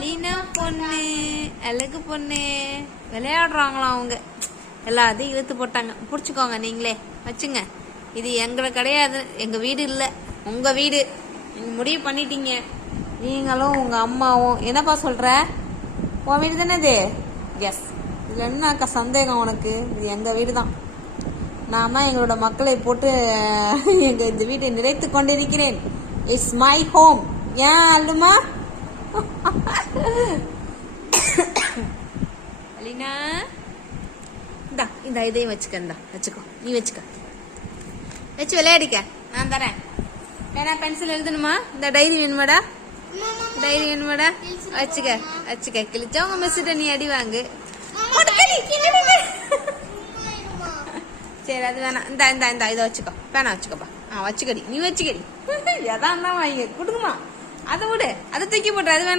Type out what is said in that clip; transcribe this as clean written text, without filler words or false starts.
அலீனா பொண்ணு, அழகு பொண்ணு விளையாடுறாங்களாம் அவங்க. எல்லாத்தையும் இழுத்து போட்டாங்க. பிடிச்சிக்கோங்க, நீங்களே வச்சுங்க. இது எங்களை கிடையாது, எங்க வீடு இல்ல, உங்க வீடு. நீங்க முடிவு பண்ணிட்டீங்க, நீங்களும் உங்க அம்மாவும். என்னப்பா சொல்ற? உன் வீடு தானே இது? எஸ். இதுல என்ன சந்தேகம் உனக்கு? இது எங்க வீடு தான். நான் தான் எங்களோட மக்களை போட்டு எங்க இந்த வீட்டை நிறைத்து கொண்டிருக்கிறேன். It's my home. ஏன் அல்லுமா? அலினா, இந்தா இந்த இதையும் வச்சுக்க. இந்தா வச்சுக்கோ, நீ வச்சுக்க, வச்சு விளையாடிக்க. நான் தரேன். வேணா பென்சில் எழுதணுமா? இந்த டைரி வேணுமாடா? டைரி வேணுமாடா? வச்சுக்க வச்சுக்க. கிழிச்சா உங்க மிஸ்ஸிட்ட நீ அடி வாங்கு. சரி, அது வேணாம். இந்த இந்த இந்த இதை வச்சுக்கோ. பேனா வச்சுக்கோப்பா. வச்சுக்கடி, நீ வச்சுக்கடி. எதான் தான் வாங்கி கொடுக்குமா? அதை விடு, அதை தூக்கி போட்டு அது வேணாம்.